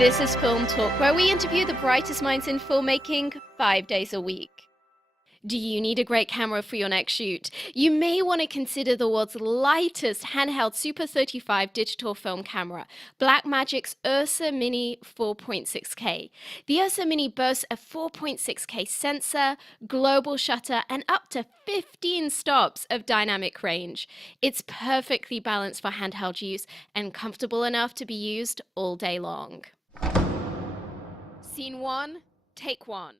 This is Film Talk, where we interview the brightest minds in filmmaking 5 days a week. Do you need a great camera for your next shoot? You may want to consider the world's lightest handheld Super 35 digital film camera, Blackmagic's Ursa Mini 4.6K. The Ursa Mini boasts a 4.6K sensor, global shutter, and up to 15 stops of dynamic range. It's perfectly balanced for handheld use and comfortable enough to be used all day long. Scene 1, take 1.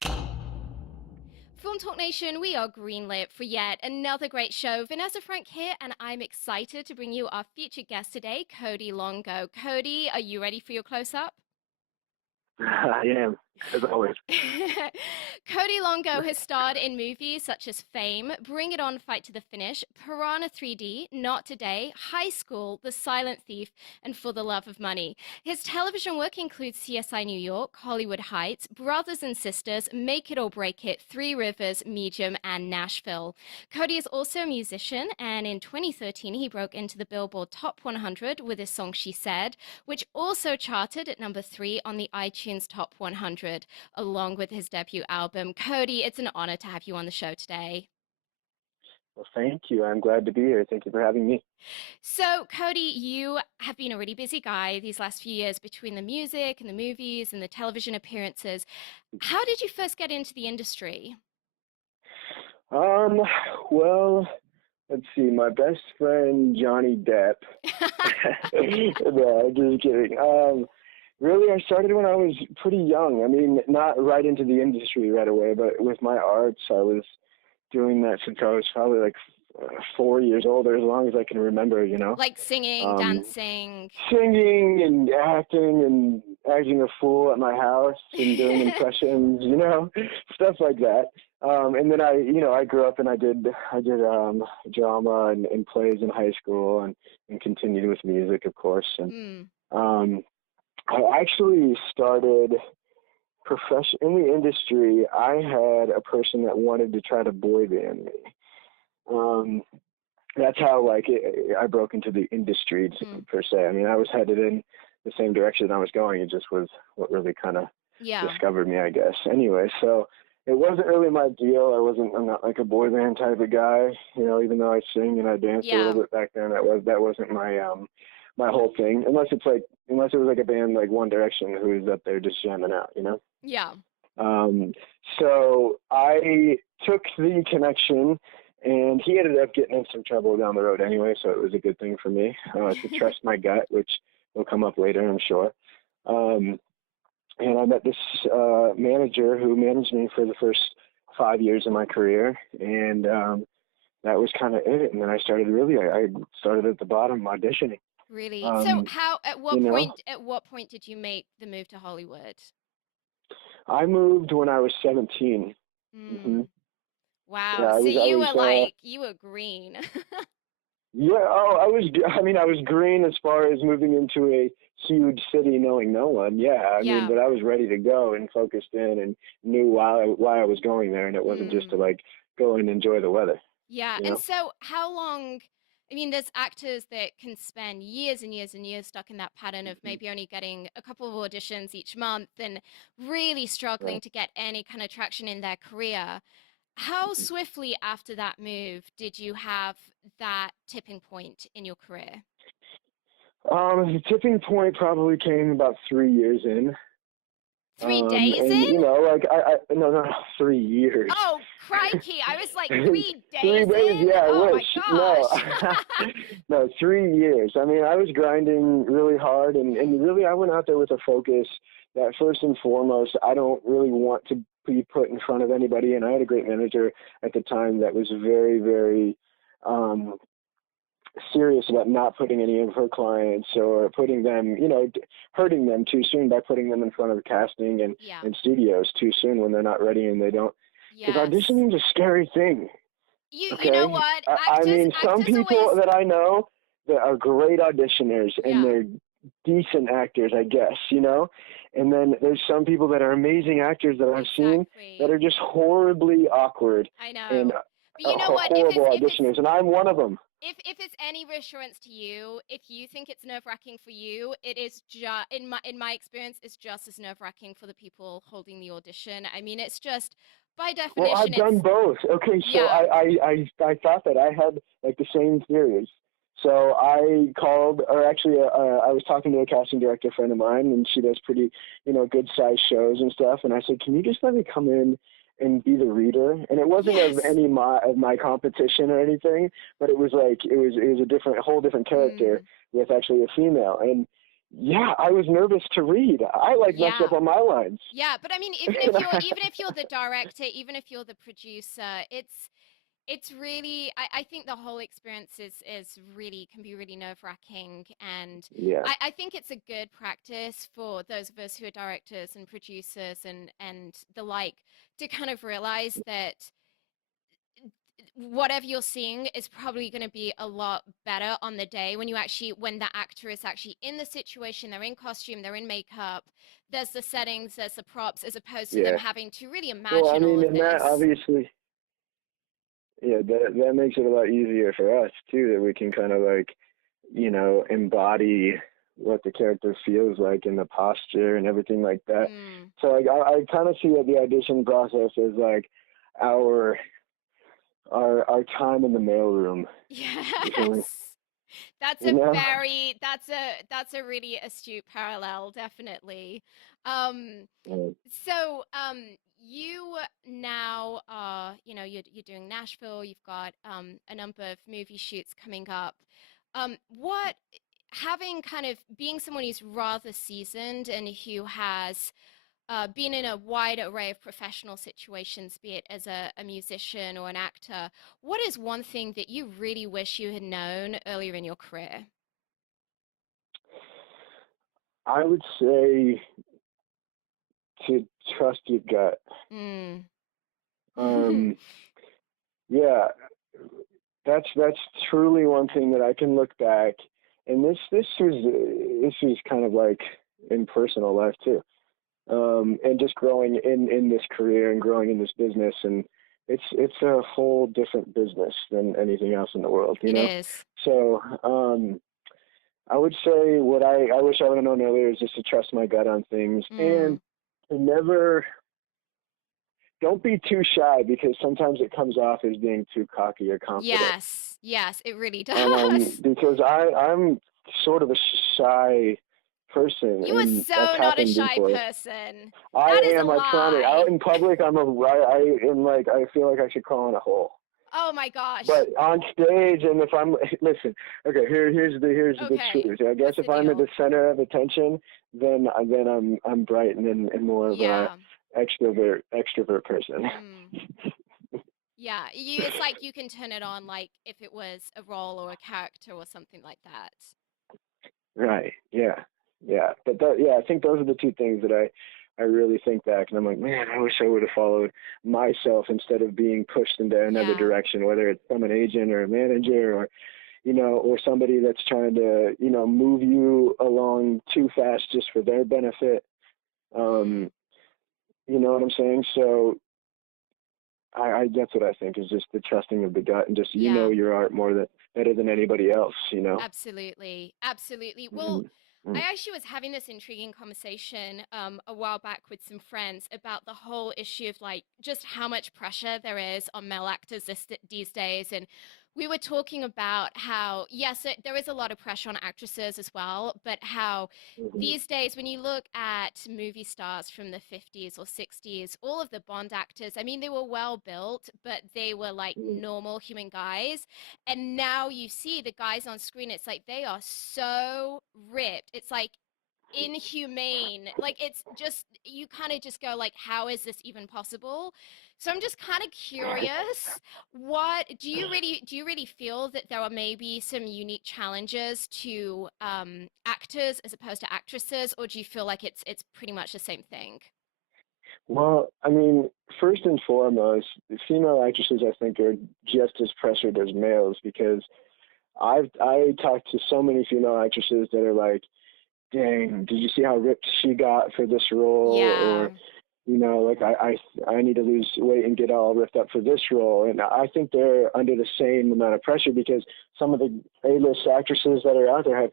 Film Talk Nation, we are greenlit for yet another great show. Vanessa Frank here, and I'm excited to bring you our featured guest today, Cody Longo. Cody, are you ready for your close-up? I am, as always. Cody Longo has starred in movies such as Fame, Bring It On, Fight to the Finish, Piranha 3D, Not Today, High School, The Silent Thief, and For the Love of Money. His television work includes CSI New York, Hollywood Heights, Brothers and Sisters, Make It or Break It, Three Rivers, Medium, and Nashville. Cody is also a musician, and in 2013, he broke into the Billboard Top 100 with his song She Said, which also charted at number 3 on the iTunes Top 100, along with his debut album. Cody, it's an honor to have you on the show today. Well, thank you. I'm glad to be here. Thank you for having me. So, Cody, you have been a really busy guy these last few years between the music and the movies and the television appearances. How did you first get into the industry? Well, let's see. My best friend, Johnny Depp. No, just kidding. Really, I started when I was pretty young. I mean, not right into the industry right away, but with my arts, I was doing that since I was probably like 4 years old, or as long as I can remember, you know. Like singing, dancing. Singing and acting a fool at my house and doing impressions, you know, stuff like that. And then I grew up and I did drama and plays in high school and continued with music, of course. And I actually started in the industry. I had a person that wanted to try to boy band me. That's how I broke into the industry per se. I mean, I was headed in the same direction I was going. It just was what really kind of discovered me, I guess. Anyway, so it wasn't really my deal. I'm not like a boy band type of guy, you know, even though I sing and I dance a little bit back then. That wasn't my whole thing, unless it was like a band like One Direction who's up there just jamming out, you know? Yeah. So I took the connection, and he ended up getting in some trouble down the road anyway, so it was a good thing for me to trust my gut, which will come up later, I'm sure. And I met this manager who managed me for the first 5 years of my career, and that was kind of it. And then I started at the bottom auditioning. Really? So at what point did you make the move to Hollywood? I moved when I was 17. Mm-hmm. Wow. Yeah, so you were green. Yeah. Oh, I was green as far as moving into a huge city knowing no one. Yeah. I mean, but I was ready to go and focused in and knew why I was going there. And it wasn't just to go and enjoy the weather. Yeah. And so how long, I mean, there's actors that can spend years and years and years stuck in that pattern of maybe only getting a couple of auditions each month and really struggling to get any kind of traction in their career. How swiftly after that move did you have that tipping point in your career? The tipping point probably came about 3 years in. 3 days in? You know, no, 3 years. Oh, crikey. I was like 3 days 3 days, in? yeah, oh I wish. My gosh. No, 3 years. I mean, I was grinding really hard, and really I went out there with a focus that first and foremost, I don't really want to be put in front of anybody. And I had a great manager at the time that was very, very serious about not putting any of her clients or putting them, you know, hurting them too soon by putting them in front of casting and studios too soon when they're not ready and they don't. Because auditioning is a scary thing. You know what? Some people that I know that are great auditioners and they're decent actors, I guess, you know? And then there's some people that are amazing actors that I've seen that are just horribly awkward. I know. And but you know what? Horrible auditioners, and I'm one of them. if it's any reassurance to you, if you think it's nerve-wracking for you, it is just in my experience, it's just as nerve-wracking for the people holding the audition. I mean, it's just by Well, definition, I've done it's both. Okay, so yeah. I thought that I had like the same theories. So I called, or actually, I was talking to a casting director friend of mine, and she does pretty, good sized shows and stuff. And I said, can you just let me come in and be the reader? And it wasn't of Yes. any of my competition or anything, but it was like it was a whole different character Mm. with actually a female. And yeah, I was nervous to read. I like messed Yeah. up on my lines. Yeah, but I mean, even if you're the director, even if you're the producer, it's really I think the whole experience is really can be really nerve-wracking, and Yeah. I think it's a good practice for those of us who are directors and producers and the like to kind of realize that whatever you're seeing is probably going to be a lot better on the day when when the actor is actually in the situation, they're in costume, they're in makeup, there's the settings, there's the props, as opposed to them Yeah. having to really Well, I imagine all mean, of and that this. obviously, yeah, that makes it a lot easier for us too, that we can kind of like, embody what the character feels like in the posture and everything like that. Mm. So like, I kind of see that the audition process is like our our time in the mailroom. Can we, Yes. That's you a know? very that's a really astute parallel, definitely. Um Uh, you now are, you're doing Nashville, you've got a number of movie shoots coming up. What having kind of being someone who's rather seasoned and who has been in a wide array of professional situations, be it as a musician or an actor, what is one thing that you really wish you had known earlier in your career? I would say to trust your gut. Mm. Um, yeah, that's truly one thing that I can look back, and this is kind of like in personal life too, and just growing in this career and growing in this business, and it's a whole different business than anything else in the world, It is. So I would say what I wish I would have known earlier is just to trust my gut on things, Mm. and to never don't be too shy, because sometimes it comes off as being too cocky or confident. Yes. Yes, it really And does. because I'm sort of a shy person, You are and that's so not a happened shy before. person. I That is a am. I promise. Out lie. in public, I am like, I feel like I should crawl in a hole. Oh my gosh. But on stage, and if I'm listen, okay, here's the Okay. truth. I guess What's the if I'm at deal? the center of attention, then I'm bright and more of a Yeah. extrovert person. Mm. Yeah, it's like you can turn it on like if it was a role or a character or something like that. Right. Yeah. Yeah. But yeah, I think those are the two things that I really think back, and I'm like, man, I wish I would have followed myself instead of being pushed into another Yeah. direction, whether it's from an agent or a manager, or or somebody that's trying to, move you along too fast just for their benefit. Mm. Um, you know what I'm saying? So I that's what I think is just the trusting of the gut, and just Yeah. your art better than anybody else. Absolutely. Absolutely. Well, Mm-hmm. I actually was having this intriguing conversation a while back with some friends about the whole issue of like just how much pressure there is on male actors these days. And we were talking about how, yes, there is a lot of pressure on actresses as well, but how Mm-hmm. these days, when you look at movie stars from the 50s or 60s, all of the Bond actors, I mean, they were well built, but they were like Mm-hmm. normal human guys. And now you see the guys on screen, it's like they are so ripped. It's like inhumane. Like it's just you kind of just go like, how is this even possible? So I'm just kind of curious, what do you really feel that there are maybe some unique challenges to actors as opposed to actresses, or do you feel like it's pretty much the same thing? Well, I mean, first and foremost, female actresses, I think, are just as pressured as males, because I talked to so many female actresses that are like, "Dang, did you see how ripped she got for this role?" Yeah. you know, like I need to lose weight and get all ripped up for this role. And I think they're under the same amount of pressure because some of the A-list actresses that are out there have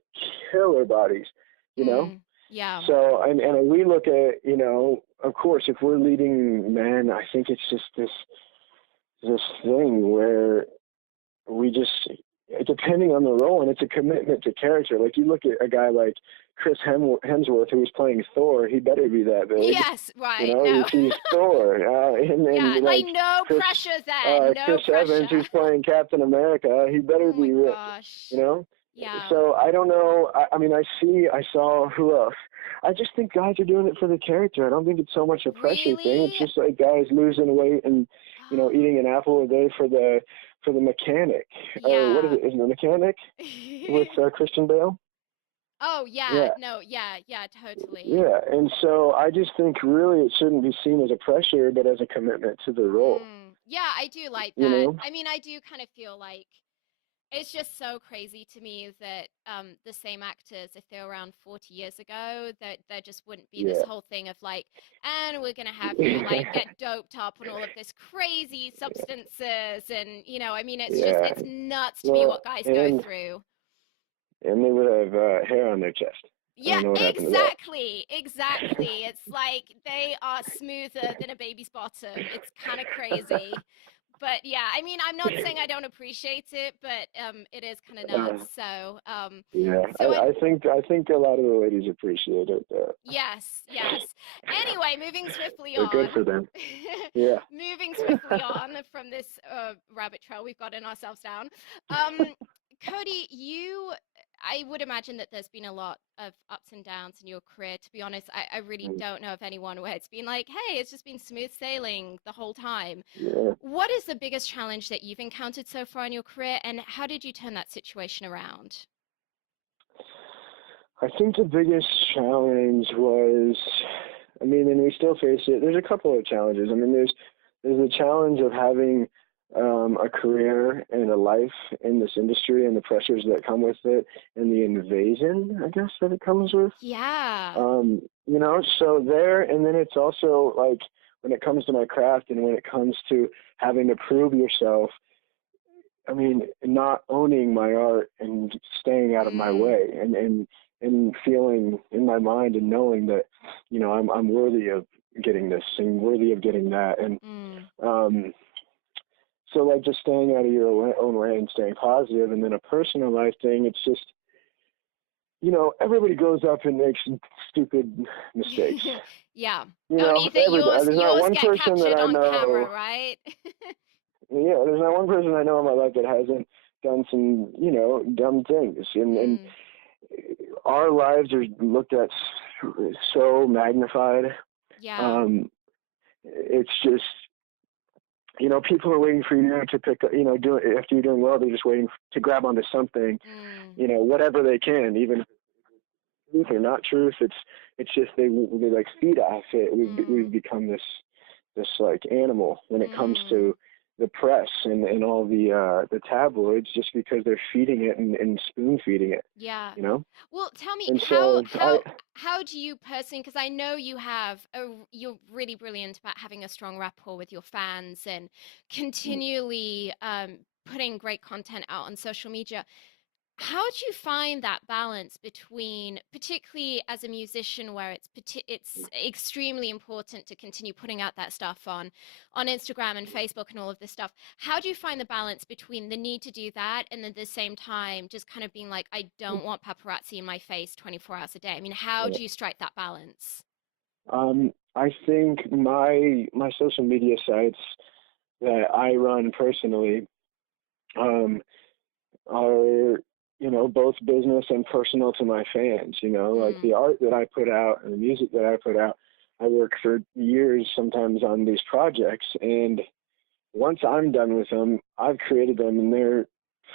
killer bodies, you know? Yeah. So, and we look at, you know, of course, if we're leading men, I think it's just this thing where we just, depending on the role, and it's a commitment to character. Like you look at a guy like Chris Hemsworth, who was playing Thor, he better be that big. Yes, right. You know, No. he's Thor. And yeah, like no Chris, pressure there. No Chris pressure. Evans, who's playing Captain America, he better oh my be ripped. gosh. You know? Yeah. So I don't know. I mean, I saw who else. I just think guys are doing it for the character. I don't think it's so much a pressure thing. It's just like guys losing weight and, you know, eating an apple a day for the mechanic. Yeah. What is it? Is it the mechanic with Christian Bale? Oh, yeah. Yeah. No, yeah, totally. Yeah, and so I just think really it shouldn't be seen as a pressure, but as a commitment to the role. Yeah, I do like that. You know? I mean, I do kind of feel like it's just so crazy to me that the same actors, if they were around 40 years ago, that there just wouldn't be this whole thing of like, and we're going to have you like get doped up on all of this crazy substances. And, you know, I mean, it's just, it's nuts to me what guys go through. And they would have hair on their chest. Yeah, exactly. It's like they are smoother than a baby's bottom. It's kind of crazy. But yeah, I mean, I'm not saying I don't appreciate it, but it is kind of nuts. So I think a lot of the ladies appreciate it. Yes. Anyway, moving swiftly on. Good for them. Yeah. Moving swiftly on from this rabbit trail we've gotten ourselves down. Cody, I would imagine that there's been a lot of ups and downs in your career. To be honest, I really don't know of anyone where it's been like, hey, it's just been smooth sailing the whole time. Yeah. What is the biggest challenge that you've encountered so far in your career, and how did you turn that situation around? I think the biggest challenge was, I mean, and we still face it. There's a couple of challenges. I mean, there's the challenge of having a career and a life in this industry and the pressures that come with it and the invasion, I guess, that it comes with. Yeah. You know, so there, and then it's also like when it comes to my craft and when it comes to having to prove yourself, I mean, not owning my art and staying out of my way and feeling in my mind and knowing that, you know, I'm worthy of getting this and worthy of getting that. And, so like just staying out of your own way and staying positive. And then a personal life thing, it's just, you know, everybody goes up and makes stupid mistakes. Yeah. You know, Only that yours one get person captured that I on know, camera, right? Yeah, there's not one person I know in my life that hasn't done some, you know, dumb things. And our lives are looked at so magnified. Yeah. It's just, you know, people are waiting for you to pick, you know, after you're doing well, they're just waiting to grab onto something, you know, whatever they can, even if it's truth or not truth. It's just they like feed off it. We've become this like animal when it comes to the press and all the tabloids, just because they're feeding it and spoon feeding it. Yeah. You know. Well, tell me, and how do you personally? Because I know you're really brilliant about having a strong rapport with your fans and continually putting great content out on social media. How do you find that balance between, particularly as a musician, where it's extremely important to continue putting out that stuff on Instagram and Facebook and all of this stuff? How do you find the balance between the need to do that and at the same time just kind of being like, I don't want paparazzi in my face 24 hours a day? I mean, how do you strike that balance? I think my social media sites that I run personally are, you know, both business and personal to my fans. You know, like the art that I put out and the music that I put out, I work for years sometimes on these projects, and once I'm done with them, I've created them and they're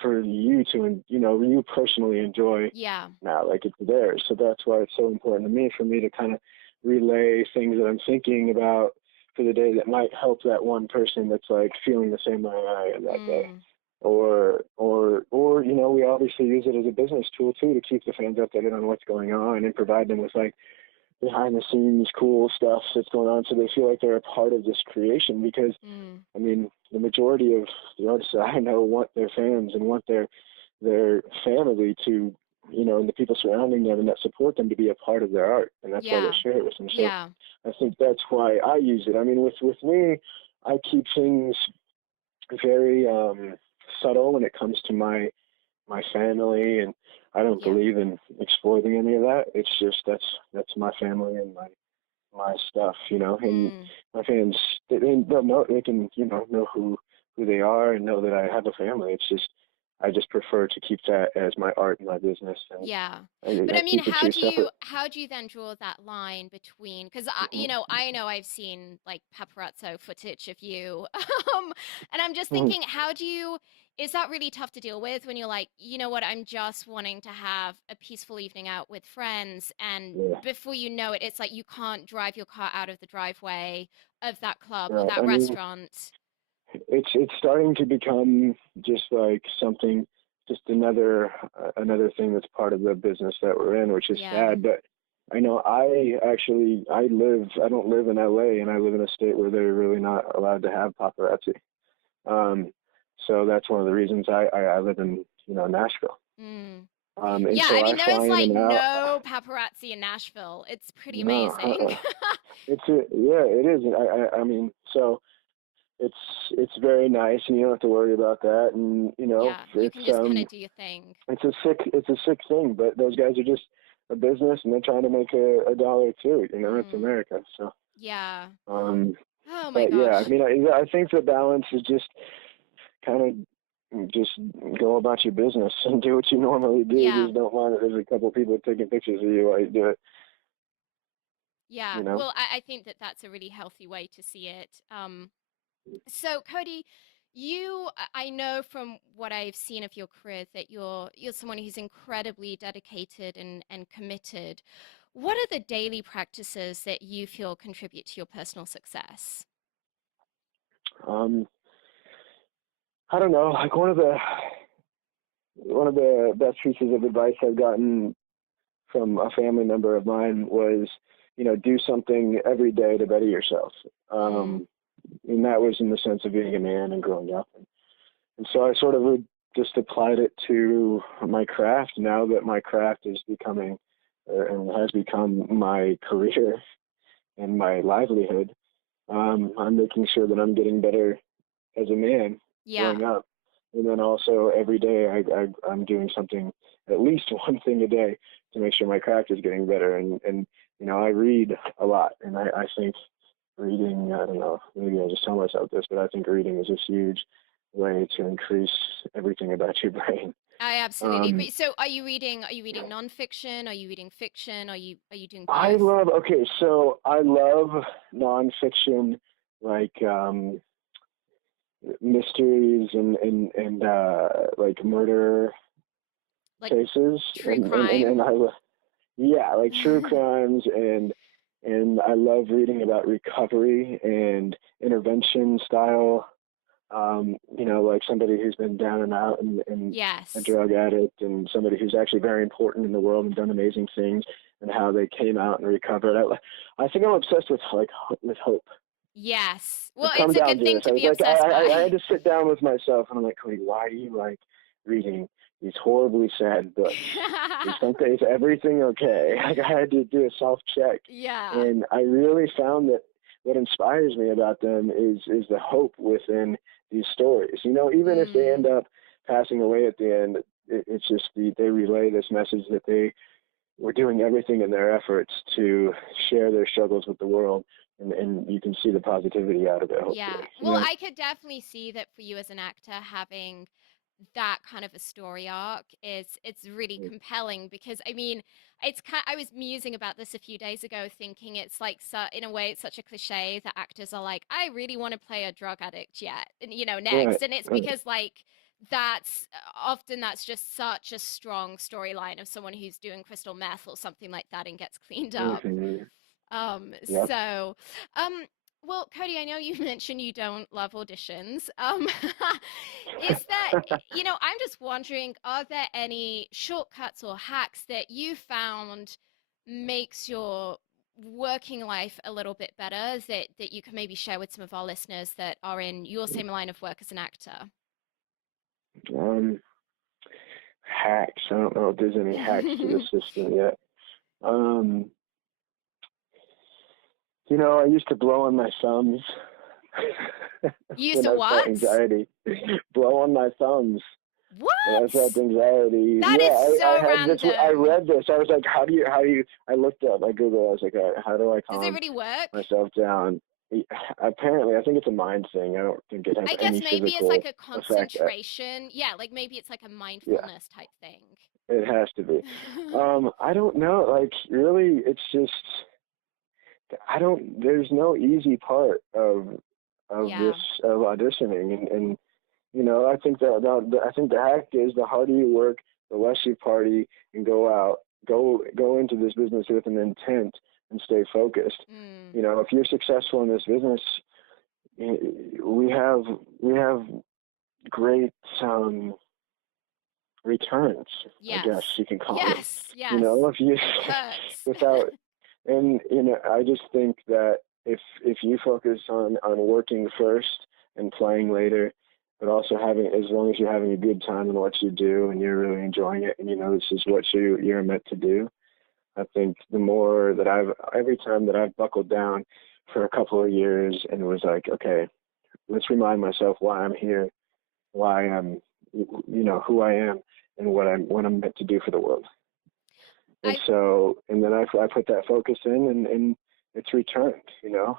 for you to, you know, you personally enjoy. Now, like it's theirs. So that's why it's so important to me, for me to kind of relay things that I'm thinking about for the day that might help that one person that's like feeling the same way I am that day. Or you know, we obviously use it as a business tool too, to keep the fans updated on what's going on and provide them with like behind the scenes cool stuff that's going on, so they feel like they're a part of this creation. Because Mm. I mean, the majority of the artists that I know want their fans and want their family to, and the people surrounding them and that support them to be a part of their art, and that's why they Yeah. share it with them. So Yeah. I think that's why I use it. I mean, with me, I keep things very subtle when it comes to my family, and I don't Yeah. believe in exploiting any of that. It's just that's my family and my stuff, and Mm. my fans, they'll know, they can, know who they are and know that I have a family. It's just, I just prefer to keep that as my art and my business, and Yeah. But I I mean, keep the two separate. how do you then draw that line between, because Mhm. I know I've seen like paparazzo footage of you. And I'm just Mhm. thinking, is that really tough to deal with when you're like, you know what, I'm just wanting to have a peaceful evening out with friends, and Yeah, before you know it, it's like you can't drive your car out of the driveway of that club or right. that I mean, restaurant. it's starting to become just like something, just another thing that's part of the business that we're in, which is Yeah. sad. But I know I don't live in LA, and I live in a state where they're really not allowed to have paparazzi. Um, so that's one of the reasons I live in, Nashville. Mm. And Yeah, so I I mean, there fly is in like and out. no paparazzi in Nashville. It's pretty No, amazing. yeah, it is. I mean, so it's it's very nice, and you don't have to worry about that. And Yeah, you can just kind of do your thing. it's a sick thing, but those guys are just a business, and they're trying to make a dollar too. It's Mm. America. So, Yeah. um, Oh my but yeah, I gosh. mean, I think the balance is just kind of just go about your business and do what you normally do. Yeah. Just don't mind that there's a couple people taking pictures of you while you do it. Yeah. You know. Well, I think that that's a really healthy way to see it. So Cody, I know from what I've seen of your career that you're someone who's incredibly dedicated and committed. What are the daily practices that you feel contribute to your personal success? Um, I don't know. Like one of the best pieces of advice I've gotten from a family member of mine was, do something every day to better yourself. Mm. And that was in the sense of being a man and growing up. And so I sort of would just applied it to my craft now that my craft is becoming and has become my career and my livelihood. I'm making sure that I'm getting better as a man Yeah. growing up. And then also every day I'm doing something, at least one thing a day, to make sure my craft is getting better. And I read a lot, and I think reading, I don't know, maybe I just tell myself this, but I think reading is a huge way to increase everything about your brain. I absolutely Um, agree. So are you reading nonfiction? Are you reading fiction? Are you doing I both? love, okay, so I love nonfiction, like mysteries and like murder Like cases, true and crime? yeah, like true crimes, and I love reading about recovery and intervention style. Like somebody who's been down and out and a Yes. drug addict, and somebody who's actually very important in the world and done amazing things, and how they came out and recovered. I think I'm obsessed with with hope. Yes. Well, I've come it's a down good to thing this. to be obsessed I had by. to sit down with myself, and I'm like, Cody, why do you like reading these horribly sad books? Is everything okay? Like I had to do a self check, Yeah. and I really found that what inspires me about them is the hope within these stories. Even if they end Mm. up passing away at the end, it's just they relay this message that they were doing everything in their efforts to share their struggles with the world, and you can see the positivity out of it. Yeah. Hopefully, Well, I could definitely see that for you as an actor, having that kind of a story arc is it's really compelling, because I mean, I was musing about this a few days ago, thinking it's like, so in a way it's such a cliche that actors are like, I really want to play a drug addict yet, and Right, next, and it's right. because like that's often that's just such a strong storyline of someone who's doing crystal meth or something like that and gets cleaned up. Mm-hmm. Um, Yep. so, um, well, Cody, I know you mentioned you don't love auditions. Is that, I'm just wondering, are there any shortcuts or hacks that you found makes your working life a little bit better that you can maybe share with some of our listeners that are in your same line of work as an actor? Um, hacks. I don't know if there's any hacks to the system yet. Um, I used to blow on my thumbs You used when to I felt what? anxiety. Blow on my thumbs when I felt What? anxiety. That Yeah, is I so had this. I random. read this. I was like, how do you? I looked up. I Googled. I was like, all right, how do I Does it calm really work? myself down? Apparently, I think it's a mind thing. I don't think it has I guess any maybe it's like physical a effect. concentration. Yeah, like maybe it's like a Yeah, mindfulness type thing. it has to be. I don't know. Like, really, it's just I don't. There's no easy part of this Yeah. of auditioning, and I think I think the hack is the harder you work, the less you party, and go into this business with an intent and stay focused. Mm. If you're successful in this business, we have great returns, I Yes. guess you can call them. Yes. Yes. If you Perks. without and I just think that if you focus on working first and playing later, but also having as long as you're having a good time in what you do and you're really enjoying it and this is what you're meant to do. I think the more that every time that I've buckled down for a couple of years and was like, okay, let's remind myself why I'm here, why I'm, who I am, and what I'm meant to do for the world. And I so, and then I put that focus in, and it's returned.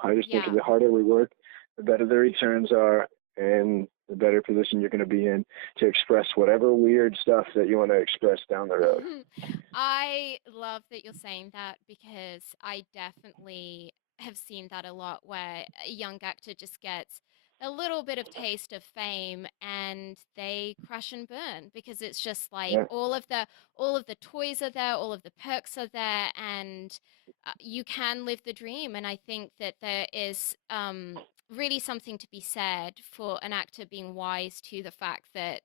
I just think yeah. the harder we work, the better the returns are, and the better position you're going to be in to express whatever weird stuff that you want to express down the road. I love that you're saying that because I definitely have seen that a lot where a young actor just gets a little bit of taste of fame and they crash and burn because it's just like Yeah, all of the toys are there, all of the perks are there, and you can live the dream. And I think that there is really something to be said for an actor being wise to the fact that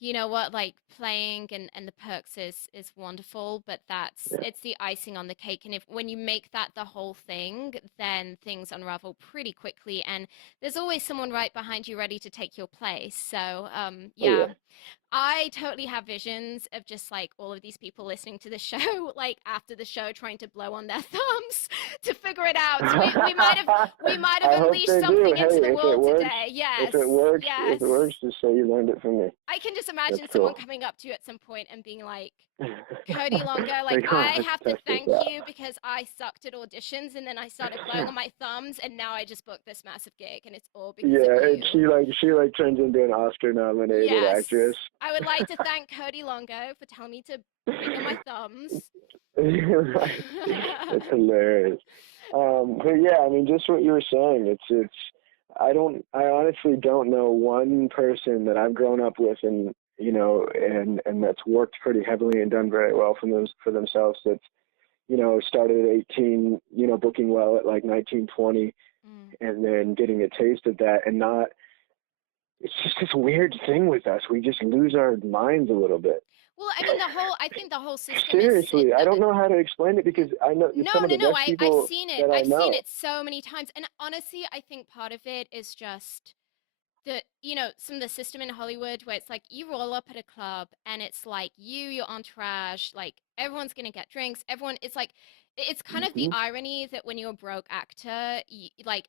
you know what, like playing and the perks is wonderful, but yeah, it's the icing on the cake. And if when you make that the whole thing, then things unravel pretty quickly, and there's always someone right behind you ready to take your place. So oh yeah, yeah. I totally have visions of just like all of these people listening to the show, like after the show, trying to blow on their thumbs to figure it out. So we might have I hope unleashed they do. something into Hey, the world today. Yes, if yes. it works, just say you learned it from me. I can just That's imagine someone cool. coming up to you at some point and being like, Cody Longo, like Like, oh, I let's have to test this thank out. you because I sucked at auditions and then I started blowing on my thumbs and now I just booked this massive gig and it's all because of Yeah, and you. she turns into an Oscar nominated Yes. actress. I would like to thank Cody Longo for telling me to breathe on my thumbs. Right. It's hilarious. But yeah, I mean, just what you were saying. I honestly don't know one person that I've grown up with, and and that's worked pretty heavily and done very well for themselves. That's started at 18, booking well at like 19, 20, Mm. and then getting a taste of that, and not. It's just this weird thing with us. We just lose our minds a little bit. Well, I mean, I think the whole system is Seriously, I don't know how to explain it because I know no, some of no, the no. best I've people seen it. that I I've seen know. it so many times. And honestly, I think part of it is just some of the system in Hollywood where it's like you roll up at a club and it's like your entourage, like everyone's gonna get drinks. It's like it's kind of the Hmm. irony that when you're a broke actor,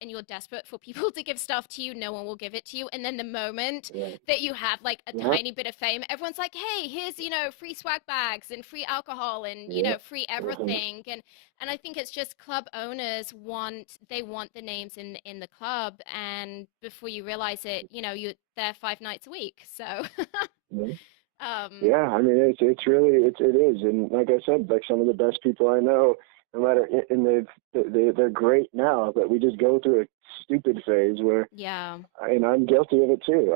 and you're desperate for people to give stuff to you, no one will give it to you. And then the moment Yeah. that you have like a Yeah. tiny bit of fame, everyone's like, hey, here's free swag bags and free alcohol and Yeah. free Hmm. everything. And I think it's just club owners want the names in the club, and before you realize it, you're there 5 nights a week. So, Yeah. um, Yeah, I mean it's really it is, and like I said, like some of the best people I know, no matter and they're great now, but we just go through a stupid phase where, yeah, and I'm guilty of it too.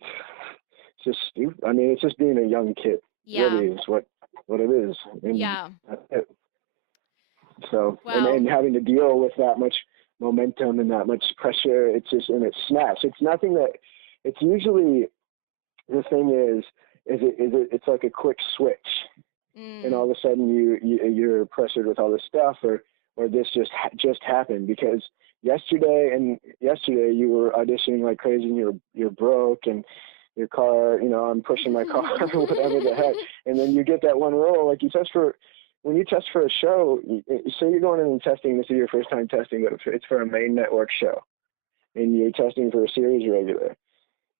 It's just stupid. I mean, it's just being a young kid. yeah, Really is what it is, and yeah. that's it. So, Well, and having to deal with that much momentum and that much pressure, it's just, and it's snaps. It's nothing that, it's usually, the thing it's like a quick switch. And all mm, of a sudden you're pressured with all this stuff, or or this just happened, because yesterday you were auditioning like crazy and you're broke and your car, I'm pushing my car, whatever the heck, and then you get that one role. Like when you test for a show, say you're going in and testing, this is your first time testing, but it's for a main network show, and you're testing for a series regular.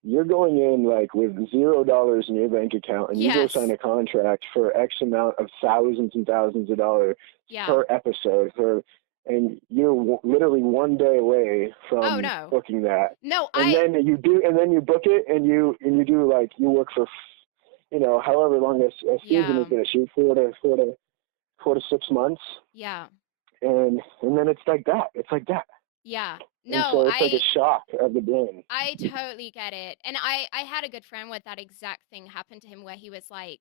You're going in like with $0 in your bank account, and you go sign a contract for X amount of thousands and thousands of dollars per episode, and you're literally one day away from booking that. Then you book it, and you do, like, you work for, however long a season is going to shoot, 4 to 6 months. Yeah. And then it's like that. It's like that. Yeah. No, and so it's like a shock of the brain. I totally get it. And I had a good friend where that exact thing happened to him, where he was like,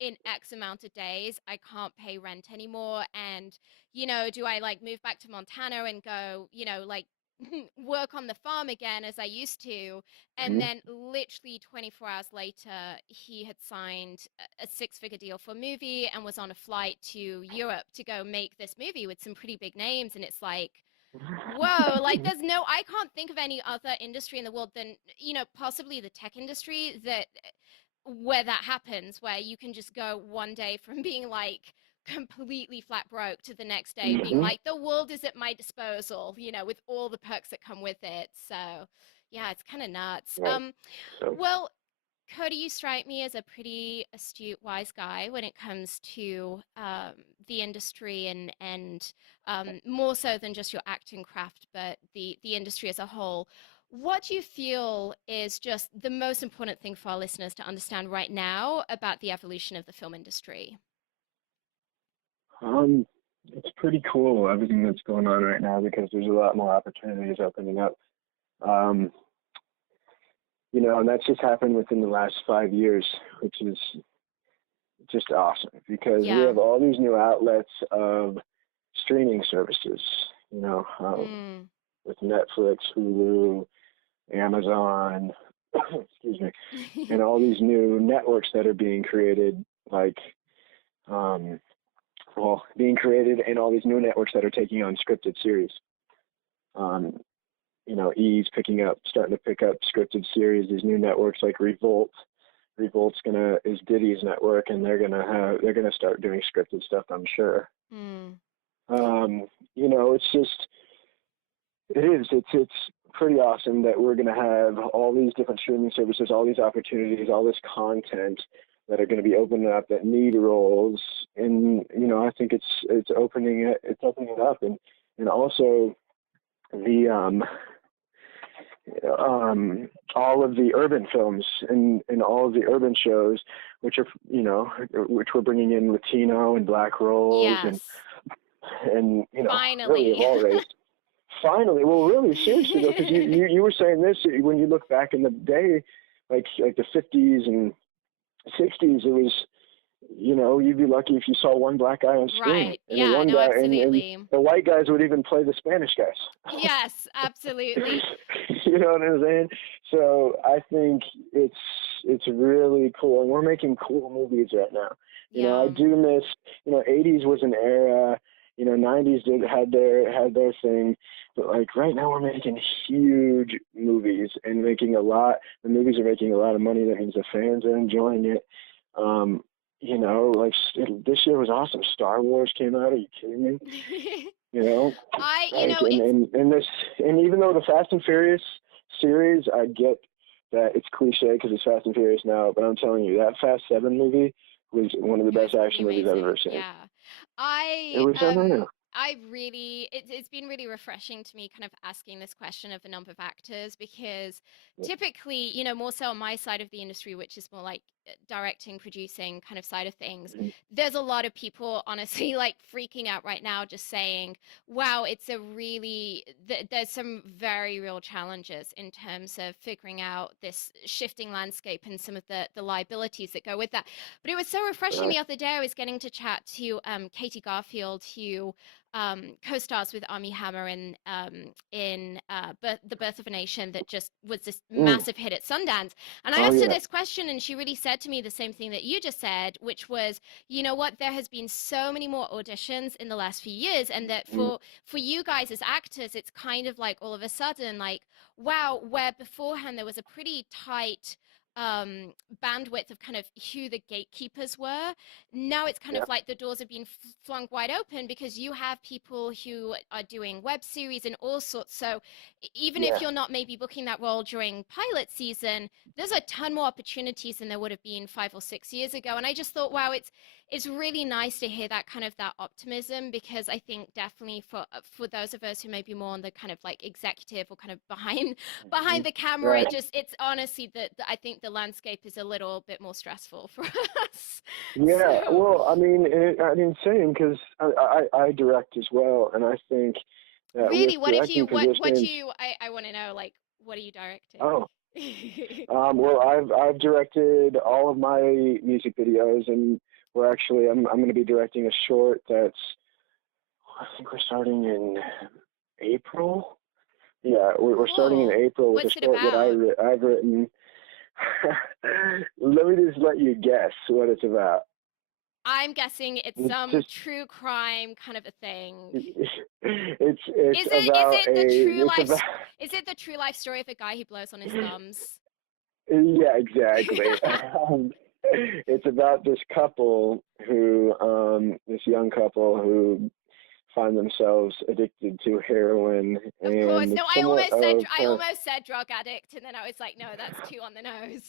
in X amount of days, I can't pay rent anymore. And, do I like move back to Montana and go, like work on the farm again as I used to? And then literally 24 hours later, he had signed a 6-figure deal for a movie and was on a flight to Europe to go make this movie with some pretty big names. And it's like, whoa, like I can't think of any other industry in the world than, possibly the tech industry where that happens, where you can just go one day from being like completely flat broke to the next day being like, the world is at my disposal, with all the perks that come with it. So yeah, it's kind of nuts. Right. Well, Cody, you strike me as a pretty astute, wise guy when it comes to the industry and more so than just your acting craft, but the industry as a whole. What do you feel is just the most important thing for our listeners to understand right now about the evolution of the film industry? It's pretty cool, everything that's going on right now, because there's a lot more opportunities opening up. And that's just happened within the last 5 years, which is just awesome, because we have all these new outlets of streaming services, with Netflix, Hulu, Amazon, excuse me, and all these new networks that are being created, being created, and all these new networks that are taking on scripted series. E's starting to pick up scripted series. These new networks like Revolt. Revolt's is Diddy's network, and they're gonna start doing scripted stuff, I'm sure. It's pretty awesome that we're gonna have all these different streaming services, all these opportunities, all this content that are going to be opening up, that need roles, and I think it's opening it up, and also the all of the urban films and all of the urban shows, which we're bringing in Latino and Black roles, and finally. Really of all races. Finally, well, really, seriously though, because you were saying this when you look back in the day, like the 50s and 60s, it was, you'd be lucky if you saw one black guy on screen. Right. And Yeah, absolutely. And the white guys would even play the Spanish guys. Yes, absolutely. You know what I'm saying? So I think it's really cool, and we're making cool movies right now. I do miss, 80s was an era, 90s had their thing, but like right now we're making huge movies and the movies are making a lot of money. That means the fans are enjoying it. This year was awesome. Star Wars came out. Are you kidding me? And even though the Fast and Furious series, I get that it's cliche because it's Fast and Furious now, but I'm telling you, that Fast 7 movie was one of the best action movies I've ever seen. Yeah. It's been really refreshing to me kind of asking this question of a number of actors, because typically, more so on my side of the industry, which is more like directing, producing kind of side of things, there's a lot of people honestly like freaking out right now, just saying, wow, there's some very real challenges in terms of figuring out this shifting landscape and some of the liabilities that go with that. But it was so refreshing the other day. I was getting to chat to Katie Garfield, who co-stars with Armie Hammer in The Birth of a Nation that just was this Mm. massive hit at Sundance. And I Oh asked her yeah. this question, and she really said to me the same thing that you just said, which was, you know what, there has been so many more auditions in the last few years, and that Mm. for you guys as actors, it's kind of like all of a sudden, like, wow, where beforehand there was a pretty tight bandwidth of kind of who the gatekeepers were. Now it's kind Yeah. of like the doors have been flung wide open because you have people who are doing web series and all sorts. So even if Yeah. you're not maybe booking that role during pilot season, there's a ton more opportunities than there would have been 5 or 6 years ago. And I just thought, wow, it's really nice to hear that kind of that optimism, because I think definitely for those of us who may be more on the kind of like executive or kind of behind the camera, Right. it's honestly that I think the landscape is a little bit more stressful for us. Yeah. So Well, same, because I direct as well, and I think that with really, directing what do positions. you I want to know, like, what are you directing? Oh. Well, I've directed all of my music videos, and I'm going to be directing a short that's, I think we're starting in April. Yeah, we're starting in Cool. April with a What's it short that about? I've written. Let me just let you guess what it's about. I'm guessing it's It's some just true crime kind of a thing. it's Is about it the true it's life about is it the true life story of a guy who blows on his thumbs? yeah, exactly. It's about this couple this young couple who find themselves addicted to heroin, Of course. and No, it's somewhat of I almost said drug addict, and then I was like, no, that's too on the nose.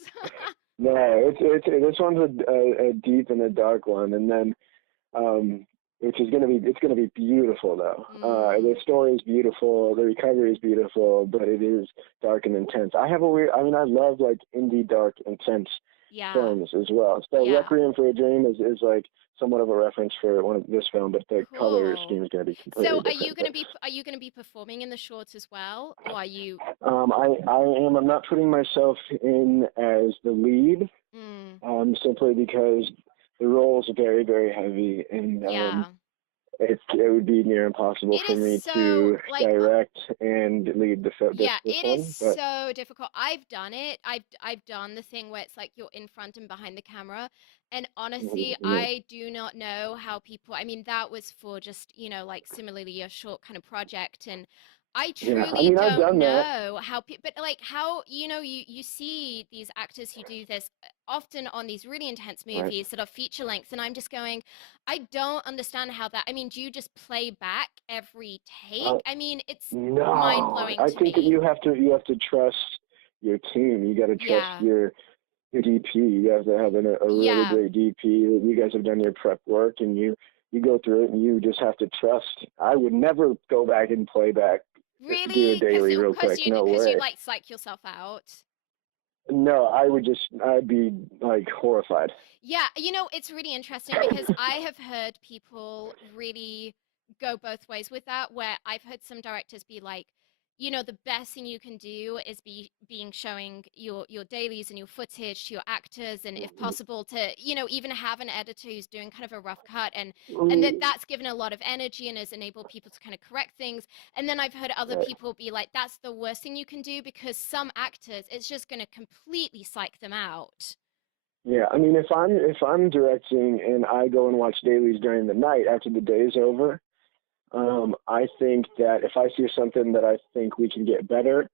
no, it's this one's a deep and a dark one, and then um, which is it's gonna be beautiful though. The Mm, story is beautiful, the recovery is beautiful, but it is dark and intense. I have a weird. I mean, I love like indie, dark, intense yeah. films as well. So Yeah. Requiem for a Dream is like somewhat of a reference for one of this film, but the color Cool. scheme is going to be So completely different. But are you gonna be performing in the shorts as well, or are you? I am. I'm not putting myself in as the lead, Mm, simply because the role is very, very heavy, and yeah. it would be near impossible It for is me so to like direct and lead yeah, this it is one. But so difficult. I've done it. I've done the thing where it's like you're in front and behind the camera. And honestly, yeah, I do not know how people, I mean, that was for just, like similarly a short kind of project. And I yeah. I truly mean, I've don't done that. know how but like how, you see these actors who do this often on these really intense Right. movies that are feature lengths. And I'm just going, I don't understand how that, I mean, do you just play back every take? Uh, I mean, it's mind no, blowing I to think that me. you have to trust your team. You got to trust Yeah. your DP. You have to have a really Yeah. great DP. You guys have done your prep work, and you go through it, and you just have to trust. I would never go back and play back, do a Really? daily real quick. No Cause you'd way. like psych yourself out. No, I'd be like horrified. Yeah, it's really interesting because I have heard people really go both ways with that, where I've heard some directors be like, the best thing you can do is being showing your dailies and your footage to your actors, and if possible to, even have an editor who's doing kind of a rough cut, and that's given a lot of energy and has enabled people to kind of correct things. And then I've heard other people be like, that's the worst thing you can do, because some actors, it's just going to completely psych them out. Yeah, I mean, if I'm directing and I go and watch dailies during the night after the day is over, I think that if I see something that I think we can get better,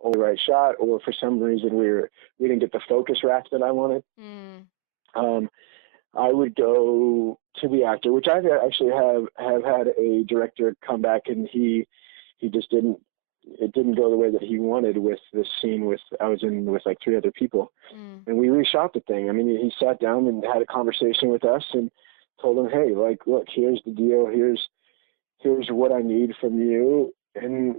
or the right shot, or for some reason we didn't get the focus rack that I wanted, Mm. um, I would go to the actor, which I actually have had a director come back, and he just didn't it didn't go the way that he wanted with this scene with I was in with like three other people, Mm. and we reshot the thing. I mean, he sat down and had a conversation with us and told him, hey, like, look, here's the deal. Here's what I need from you, and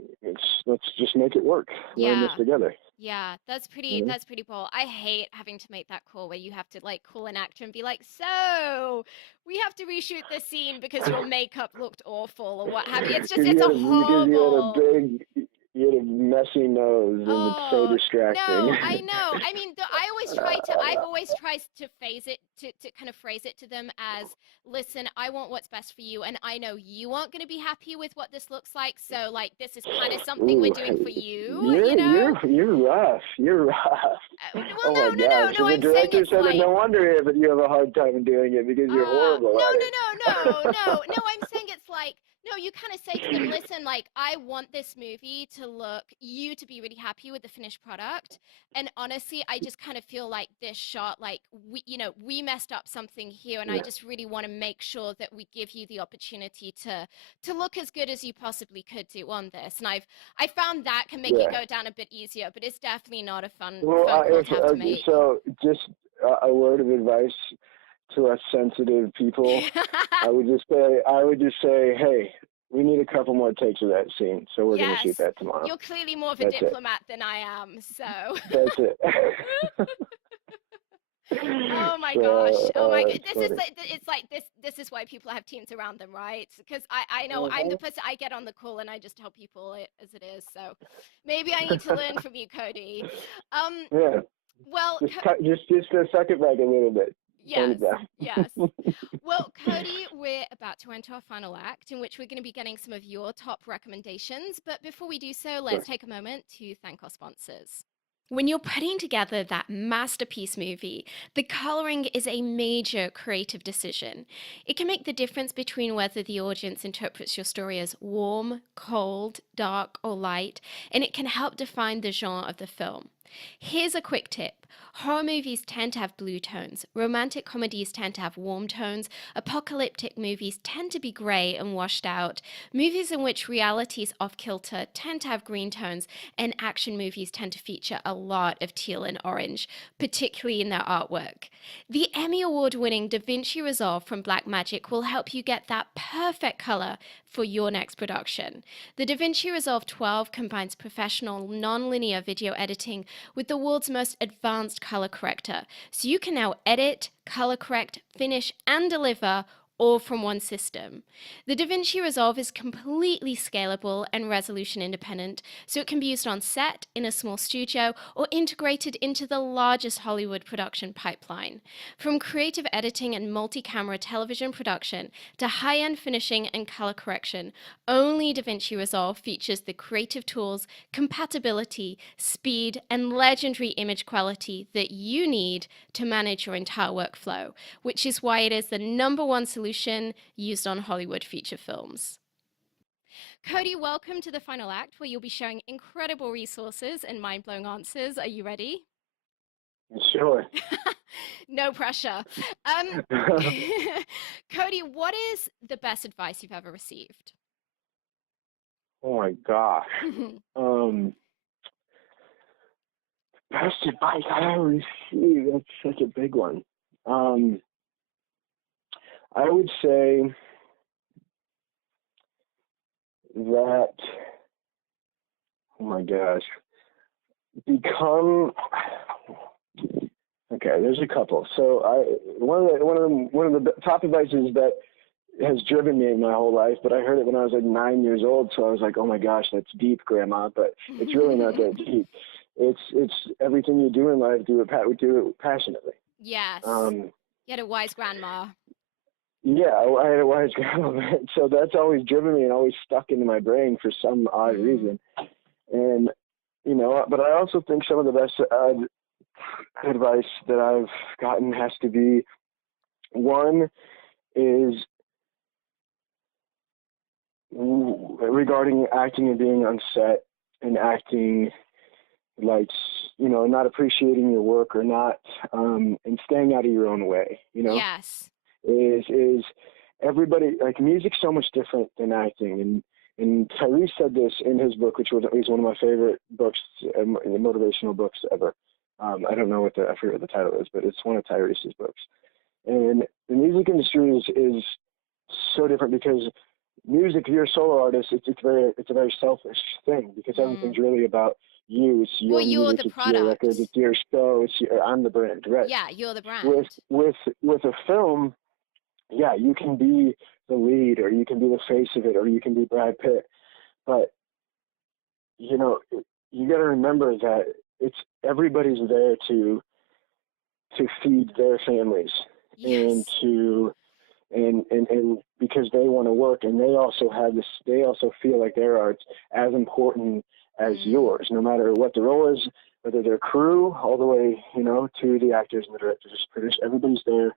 let's just make it work. We're in this Yeah. together. Yeah, You that's pretty cool. I hate having to make that call where you have to like call an actor and be like, "So, we have to reshoot this scene because your makeup looked awful or what have you." It's just it's a because you had a horrible. big you had a messy nose, and it's so Oh, distracting. no, I know. I mean, I I've always tried to phase it, to kind of phrase it to them as, listen, I want what's best for you, and I know you aren't going to be happy with what this looks like, so like this is kind of something we're Ooh, doing for you, you're you know? you're rough. You're rough. Well, Oh my gosh! no, So the I'm saying director it's said that like, no wonder you have a hard time doing it because you're horrible no, at no, it. no, no, no, no. I'm saying it's like, no, you kind of say to them, listen, like, I want this movie to look, you to be really happy with the finished product. And honestly, I just kind of feel like this shot, like, we messed up something here. And I Yeah. just really want to make sure that we give you the opportunity to look as good as you possibly could do on this. And I found that can make it Yeah. go down a bit easier, but it's definitely not a fun Well, call to have to make. so just a word of advice to us sensitive people. I would just say, hey, we need a couple more takes of that scene, so we're going to shoot Yes, that tomorrow. you're clearly more of a That's it. diplomat than I am, so. That's it. Oh my gosh. So Oh my god. it's This is funny. like, it's like this is why people have teams around them, right? Because I know I'm the person, I get on the call and I just tell people it as it is. So maybe I need to learn from you, Cody. Um Yeah. well, Just suck it back a little bit. Tone yes. it down. Yes. Well, Cody, we're about to enter our final act in which we're going to be getting some of your top recommendations, but before we do so, Sure. let's take a moment to thank our sponsors. When you're putting together that masterpiece movie, the coloring is a major creative decision. It can make the difference between whether the audience interprets your story as warm, cold, dark, or light, and it can help define the genre of the film. Here's a quick tip. Horror movies tend to have blue tones, romantic comedies tend to have warm tones, apocalyptic movies tend to be grey and washed out, movies in which reality is off kilter tend to have green tones, and action movies tend to feature a lot of teal and orange, particularly in their artwork. The Emmy Award winning Da Vinci Resolve from Blackmagic will help you get that perfect color for your next production. The Da Vinci Resolve 12 combines professional non-linear video editing with the world's most advanced color corrector, so you can now edit, color correct, finish, and deliver all from one system. The Da Vinci Resolve is completely scalable and resolution independent, so it can be used on set, in a small studio, or integrated into the largest Hollywood production pipeline. From creative editing and multi-camera television production to high-end finishing and color correction, only Da Vinci Resolve features the creative tools, compatibility, speed, and legendary image quality that you need to manage your entire workflow, which is why it is the #1 solution used on Hollywood feature films. Cody, welcome to the final act where you'll be sharing incredible resources and mind-blowing answers. Are you ready? Sure. No pressure. Cody, what is the best advice you've ever received? Oh my gosh. Best advice I ever received. That's such a big one. I would say that, oh my gosh, become, okay, there's a couple. So one of the top advices that has driven me my whole life, but I heard it when I was like 9 years old. So I was like, oh my gosh, that's deep, Grandma, but it's really not that deep. It's everything you do in life, do it passionately. Yes. You had a wise grandma. Yeah, I had a wise grandma, so that's always driven me and always stuck into my brain for some odd reason. And but I also think some of the best advice that I've gotten has to be, one is regarding acting and being on set and acting like, not appreciating your work or not, and staying out of your own way, Yes. is everybody, like, music's so much different than acting. And Tyrese said this in his book, which is one of my favorite books, motivational books ever. I don't know I forget what the title is, but it's one of Tyrese's books. And the music industry is so different because music, if you're a solo artist, it's a very selfish thing because everything's really about you. It's your music, it's your record, it's your show, I'm the brand, right? Yeah, you're the brand. With a film, yeah, you can be the lead, or you can be the face of it, or you can be Brad Pitt, but you got to remember that everybody's there to to feed their families and Yes. to and because they want to work, and they also have this, they also feel like their art's as important as yours, no matter what the role is, whether they're crew all the way, to the actors and the directors, producers, everybody's there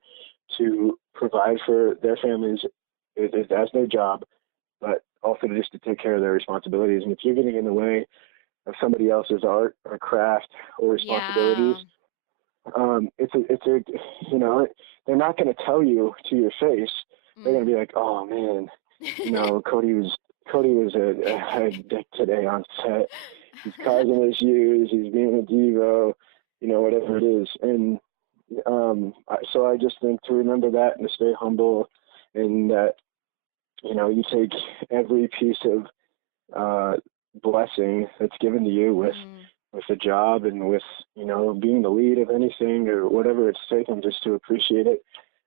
to provide for their families. That's their job, but also just to take care of their responsibilities. And if you're getting in the way of somebody else's art or craft or responsibilities, they're not going to tell you to your face. They're going to be like, oh man, Cody was a dick today on set. He's causing issues. He's being a divo, whatever it is. And so I just think to remember that and to stay humble, and that you take every piece of blessing that's given to you with a job and with being the lead of anything or whatever it's taken, just to appreciate it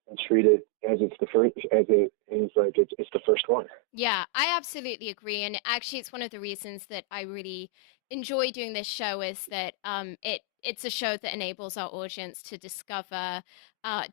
and treat it as it's the first, as it is, like it's the first one. Yeah, I absolutely agree. And actually, it's one of the reasons that I really enjoy doing this show is that it's a show that enables our audience to discover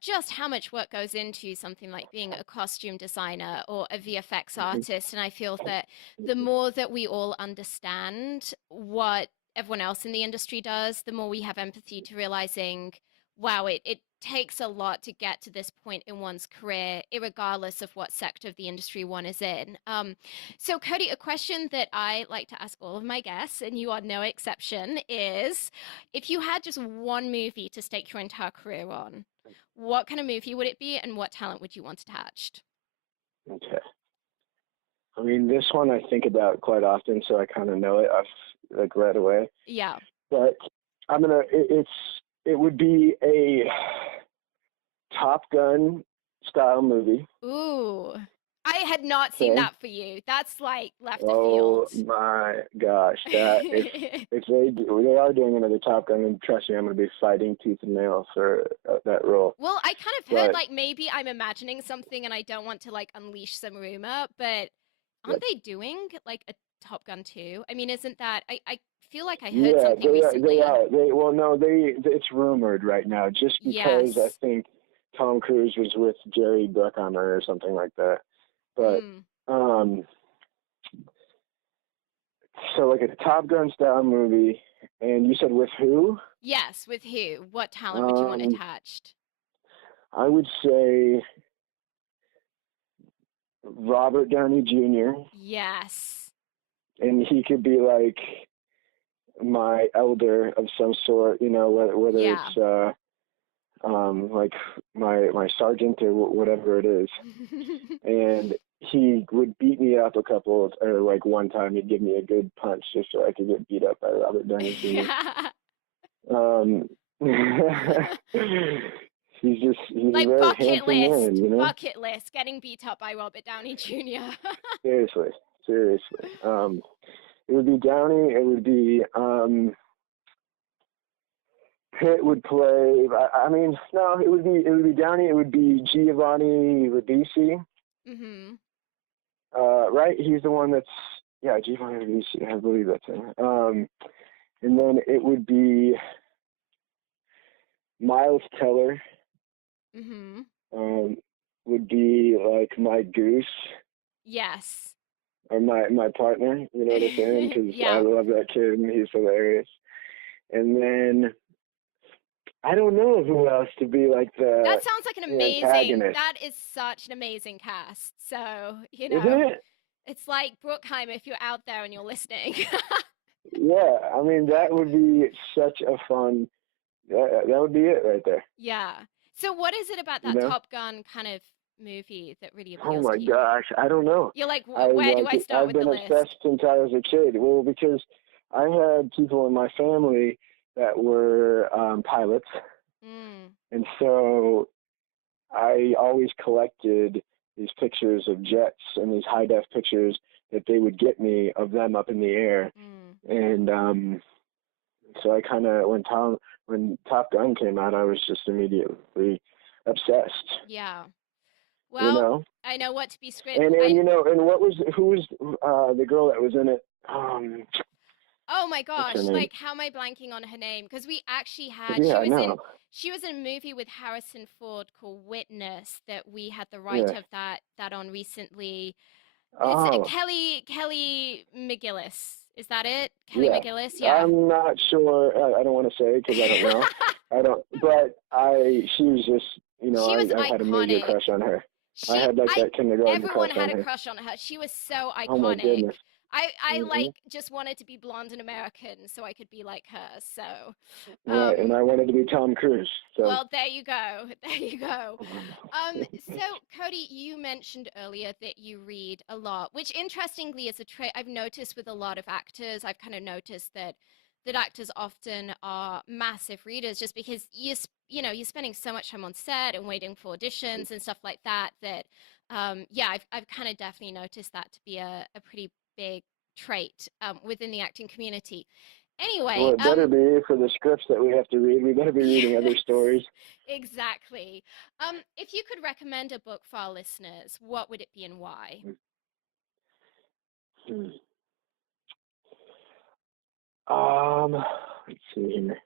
just how much work goes into something like being a costume designer or a VFX artist. And I feel that the more that we all understand what everyone else in the industry does, the more we have empathy to realizing, wow, it takes a lot to get to this point in one's career, regardless of what sector of the industry one is in. So, Cody, a question that I like to ask all of my guests, and you are no exception, is if you had just one movie to stake your entire career on, what kind of movie would it be, and what talent would you want attached? Okay. I mean, this one I think about quite often, so I kind of know it. I've like right away. Yeah. But it would be a Top Gun style movie. Ooh. I had not seen that for you. That's like left of Oh field. my gosh, that if they are doing another Top Gun, and trust me, I'm going to be fighting tooth and nail for that role. Well, I kind of heard like maybe I'm imagining something and I don't want to like unleash some rumor, but aren't they doing like a Top Gun 2? I mean, isn't that I feel like I heard something recently. They are. It's rumored right now, just because I think Tom Cruise was with Jerry Bruckheimer or something like that. But so like a Top Gun style movie, and you said with who? Yes, with who? What talent would you want attached? I would say Robert Downey Jr. Yes. And he could be like my elder of some sort, whether it's like my sergeant or whatever it is. And he would beat me up like one time he'd give me a good punch just so I could get beat up by Robert Downey Jr. He's like a very bucket list, man, bucket list, getting beat up by Robert Downey Jr. Seriously. It would be Downey. It would be Pitt would play. I mean, no, it would be Downey. It would be Giovanni Ribisi. Right? He's the one that's Giovanni Ribisi. I believe that's him. And then it would be Miles Teller. Would be like my goose. Yes. Or my partner. You know what I'm saying? Because I love that kid and he's hilarious. And then I don't know who else to be like the. That sounds like an amazing. Antagonist. That is such an amazing cast. So Isn't it? It's like Bruckheimer if you're out there and you're listening. Yeah, I mean that would be such a fun. That would be it right there. Yeah. So what is it about that Top Gun kind of movie that really appeals to you? Oh my gosh, I don't know. You're like, where do I start with the list? I've been obsessed since I was a kid. Well, because I had people in my family that were pilots, and so I always collected these pictures of jets and these high-def pictures that they would get me of them up in the air. And so I kind of, when Top Gun came out, I was just immediately obsessed. Yeah. Well, I know what to be scripted. And who was the girl that was in it? Oh my What's her gosh, name? like how am I blanking on her name? Because we actually had Yeah, no. she was in a movie with Harrison Ford called Witness that we had the right Yeah. of that on recently. It's Oh, Kelly McGillis. Is that it? Kelly yeah. McGillis? Yeah. I'm not sure. I don't want to say because I don't know. I don't. But she was just, She was I had a major iconic. crush on her. I She had like I that kindergarten Everyone crush had on a her. crush on her. She was so Oh my iconic. goodness. I Hmm. like just wanted to be blonde and American so I could be like her. So, Right, and I wanted to be Tom Cruise. So. well, there you go. There you go. So Cody, you mentioned earlier that you read a lot, which interestingly is a trait I've noticed with a lot of actors. I've kind of noticed that actors often are massive readers just because you're spending so much time on set and waiting for auditions and stuff like that yeah, I've kind of definitely noticed that to be a pretty big trait within the acting community. Anyway, Well, it better be for the scripts that we have to read. We better be reading other yes, stories. exactly. If you could recommend a book for our listeners, what would it be and why? Hmm. Let's see here.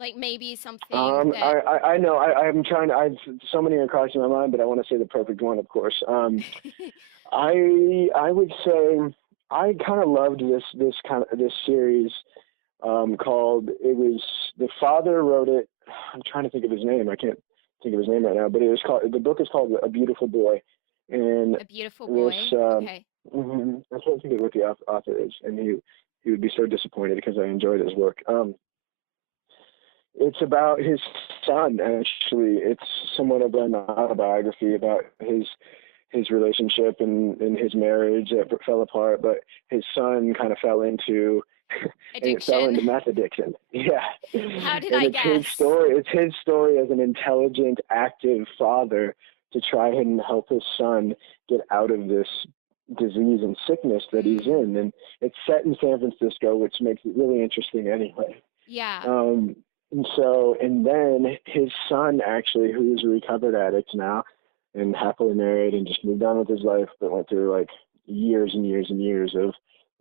Like maybe something that I know. I'm trying. So many are crossing my mind, but I want to say the perfect one, of course. I would say I kind of loved this series called. It was the father wrote it. I'm trying to think of his name. I can't think of his name right now, but it was called. The book is called A Beautiful Boy, and A Beautiful this. Boy. Okay. I can't think of what the author is, and he would be so disappointed because I enjoyed his work. It's about his son, actually. It's somewhat of an autobiography about his relationship and his marriage that fell apart, but his son kind of fell into and it fell Addiction. into meth addiction. Yeah. How did And I it's his guess? story. It's his story as an intelligent, active father to try and help his son get out of this disease and sickness that he's Mm, in. And it's set in San Francisco, which makes it really interesting anyway. yeah. Um, and then his son, actually, who is a recovered addict now and happily married and just moved on with his life, but went through like years and years and years of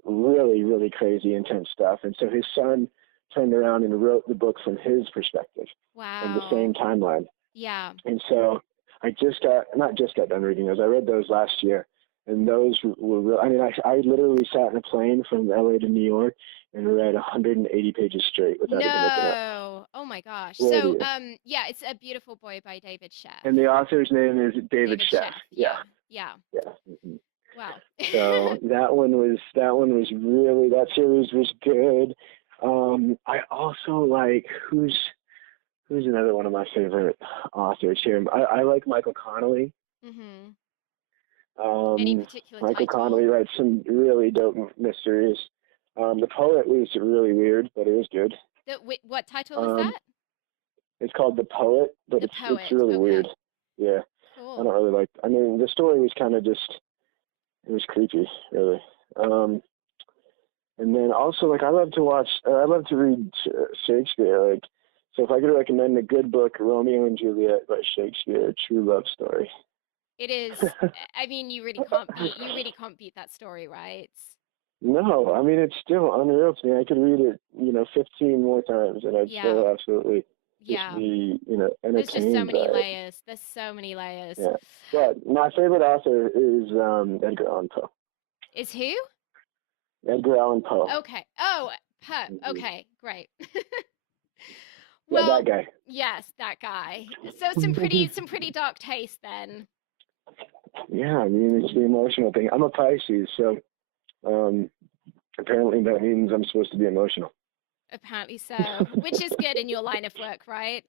really, really crazy, intense stuff. And so his son turned around and wrote the book from his perspective in the same Wow. timeline. Yeah. And so not just got done reading those. I read those last year, and those were real. I mean, I literally sat in a plane from LA to New York and read 180 pages straight without even looking up. No. Oh my gosh. Would So, you? yeah, it's A Beautiful Boy by David Sheff. And the author's name is David David Sheff. Sheff. Yeah, Yeah. Yeah. yeah. Hmm. Wow. So that one was really, that series was good. I also like who's another one of my favorite authors here. I like Michael Connolly. Mhm. Any Um, particular Michael Connolly title? writes some really dope mysteries. The Poet was really weird, but it was good. What title is Um, that? it's called The Poet, but The it's Poet. really weird. Okay. Yeah, I Cool. don't really like. I mean, the story was kind of just it was creepy, really. Um, and then also like I love to read Shakespeare. Like, so if I could recommend a good book, Romeo and Juliet by Shakespeare, a true love story. It is. I mean, you really can't beat that story, right? No, I mean it's still unreal to me. I could read it, 15 more times, and I'd Yeah. still absolutely just Yeah. be, There's just so entertained by many it. layers. There's so many layers. Yeah. But my favorite author is Edgar Allan Poe. Is who? Edgar Allan Poe. Okay. Oh, Poe. Hmm. Okay, great. Yeah, that Well, guy. yes, that guy. So some pretty dark taste then. Yeah, I mean it's the emotional thing. I'm a Pisces, so um, apparently that means I'm supposed to be emotional. Apparently so, which is good in your line of work, right?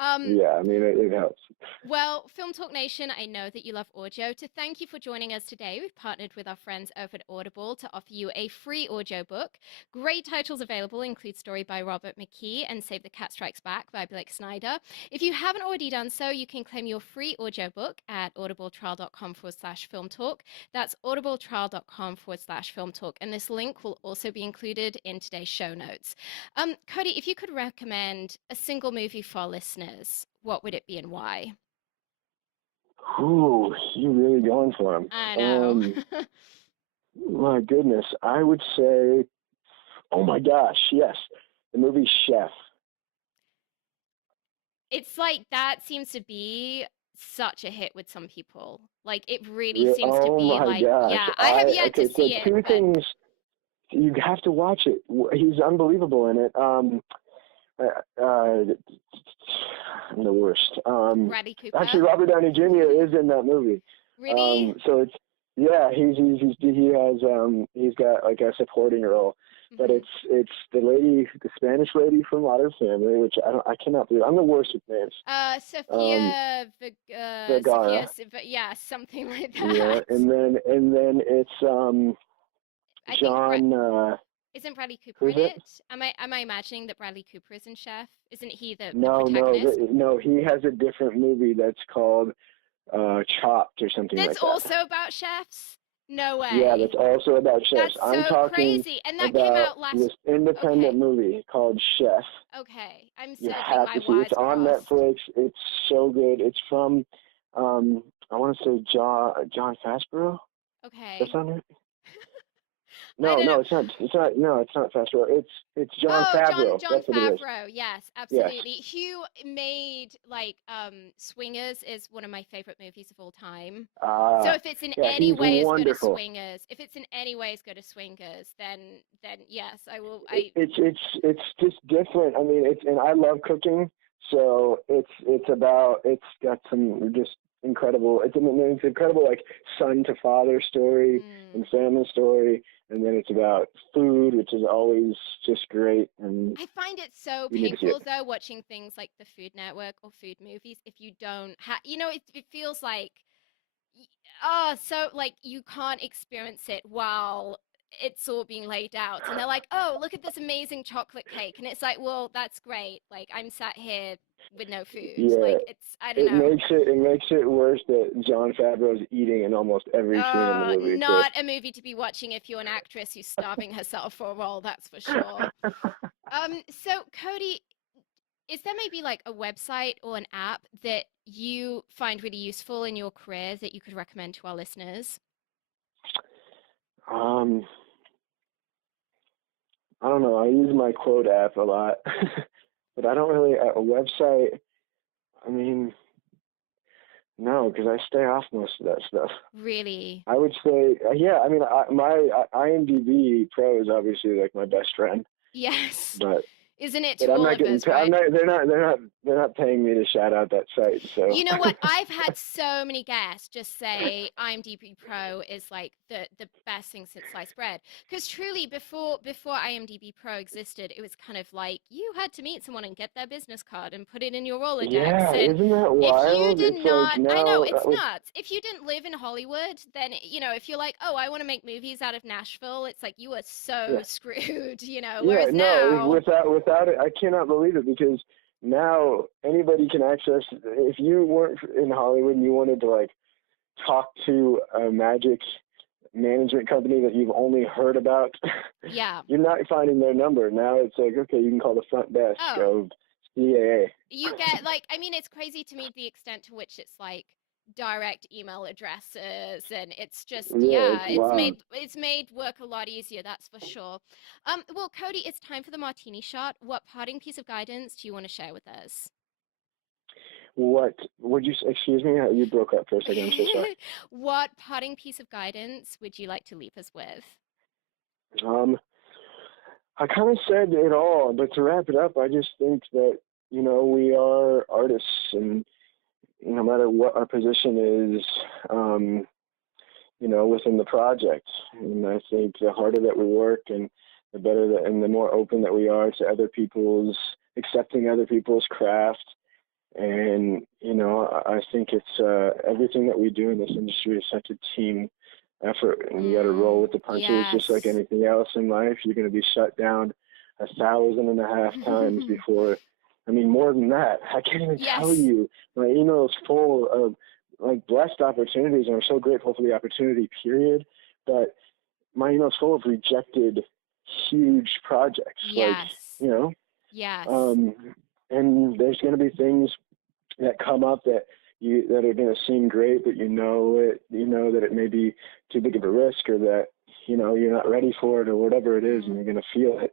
Um, Yeah, I mean it helps. Well, Film Talk Nation, I know that you love audio. To thank you for joining us today, we've partnered with our friends over at Audible to offer you a free audiobook. Great titles available include Story by Robert McKee and Save the Cat Strikes Back by Blake Snyder. If you haven't already done so, you can claim your free audiobook at audibletrial.com/film talk. That's audibletrial.com/film talk. And this link will also be included in today's show notes. Cody, if you could recommend a single movie for our listeners, what would it be and why? Ooh, you really going for him. I know. My goodness, I would say, oh my gosh, yes, the movie Chef. It's like that seems to be such a hit with some people. Like it really seems to Oh be my like, gosh, yeah, I have yet to okay, so see it, two but things. You have to watch it. He's unbelievable in it. I'm the worst. Bradley Actually, Cooper. Robert Downey Jr. is in that movie. Really? So it's yeah, he's got like a supporting role, but Hmm. it's the lady, the Spanish lady from Modern Family, which I cannot believe. I'm the worst with names. Um, Sophia, Vergara, yeah, something like yeah, that. and then it's I think John. isn't Bradley Cooper Who's in it? it? Am I imagining that Bradley Cooper is in Chef? Isn't he the No, no, protagonist? no. He has a different movie that's called Chopped or something That's like that. also about chefs? No Yeah, way. that's also about chefs. That's I'm so talking crazy. And that came about out last. this independent Okay. movie called Chef. Okay. I'm You circling have my to see. It's wires on crossed. Netflix. It's so good. It's from I want to say John Favreau. That's Okay. on it. I No, don't know. no, it's not. It's not. No, it's not Favreau. It's John Oh, Favreau. John That's what it is. Favreau. Yes, Yes. absolutely. Who made like Swingers is one of my favorite movies of all time. So Uh if it's in yeah, any he's way as good as wonderful. Swingers, if it's in any way as good as Swingers, then yes, I will. It's just different. I mean, it's and I love cooking, so it's got some just incredible. It's incredible like son to father story Mm. and family story, and then it's about food, which is always just great, and I find it so you need to see it. painful though watching things like the Food Network or food movies if you don't have, it feels like so like you can't experience it while it's all being laid out and they're like, oh, look at this amazing chocolate cake, and it's like, well, that's great, like I'm sat here with no food, Yeah, like it's, I don't know. it makes it worse that John Favreau's eating in almost every scene in the movie too. Not a movie to be watching if you're an actress who's starving herself for a role, that's for sure. So Cody, is there maybe like a website or an app that you find really useful in your career that you could recommend to our listeners? um, I don't know. I use my quote app a lot, but I don't really a website. I mean, no, because I stay off most of that stuff. Really? I would say, yeah. I mean, my IMDb Pro is obviously like my best friend, Yes. but Isn't it but to I'm all not of getting. us, right? They're not paying me to shout out that site. So You know what? I've had so many guests just say IMDb Pro is like the best thing since sliced bread. Because truly, before IMDb Pro existed, it was kind of like you had to meet someone and get their business card and put it in your Rolodex. yeah, And isn't that if you wild? did It's like not, I know now it's with nuts. If you didn't live in Hollywood, then if you're like, oh, I want to make movies out of Nashville, it's like you are so yeah. screwed. Yeah, Whereas no, now, without it, I cannot believe it because now anybody can access. If you weren't in Hollywood and you wanted to like talk to a magic management company that you've only heard about, yeah. you're not finding their number. Now it's like, okay, you can call the front desk Oh, of CAA. you get like, I mean, it's crazy to me the extent to which it's like direct email addresses, and it's just, Yeah, yeah, it's wild. it's made work a lot easier, that's for sure. Well, Cody, it's time for the martini shot. What parting piece of guidance do you want to share with us? What would you, excuse me? You broke up for a second. I'm so sorry. What parting piece of guidance would you like to leave us with? Um, I kind of said it all, but to wrap it up, I just think that, we are artists and no matter what our position is, um, within the project. And I think the harder that we work and the better that, and the more open that we are to accepting other people's craft. And, I think it's everything that we do in this industry is such a team effort, and you got to roll with the punches just like Yes. anything else in life. You're going to be shut down 1,500 times before. I mean, more than that. I can't even tell Yes. you. My email is full of like blessed opportunities, and I'm so grateful for the opportunity. Period. But my email is full of rejected, huge projects. Like Yes. you know, Yes. um, and there's going to be things that come up that that are going to seem great, but you know that it may be too big of a risk, or that you're not ready for it, or whatever it is, and you're going to feel it.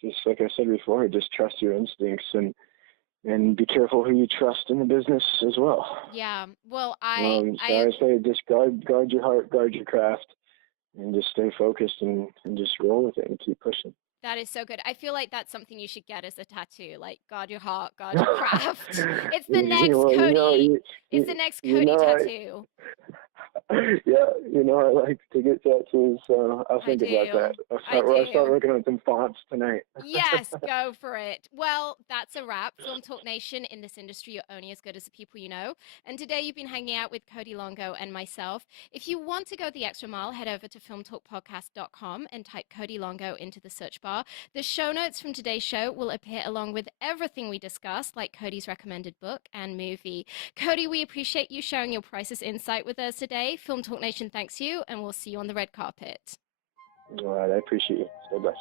Just like I said before, just trust your instincts and be careful who you trust in the business as well. Yeah. Well, So I say just guard your heart, guard your craft, and just stay focused and just roll with it and keep pushing. that is so good. I feel like that's something you should get as a tattoo. Like, guard your heart, guard your craft. It's the next Well, Cody. It's the next Cody tattoo. Yeah, I like to get tattoos, so I'll think about that. I'll start working on some fonts tonight. Yes, go for it. Well, that's a wrap. Film Talk Nation, in this industry, you're only as good as the people you know. And today you've been hanging out with Cody Longo and myself. If you want to go the extra mile, head over to filmtalkpodcast.com and type Cody Longo into the search bar. The show notes from today's show will appear along with everything we discussed, like Cody's recommended book and movie. Cody, we appreciate you sharing your priceless insight with us today. Film Talk Nation thanks you, and we'll see you on the red carpet. All right, I appreciate you. Stay blessed.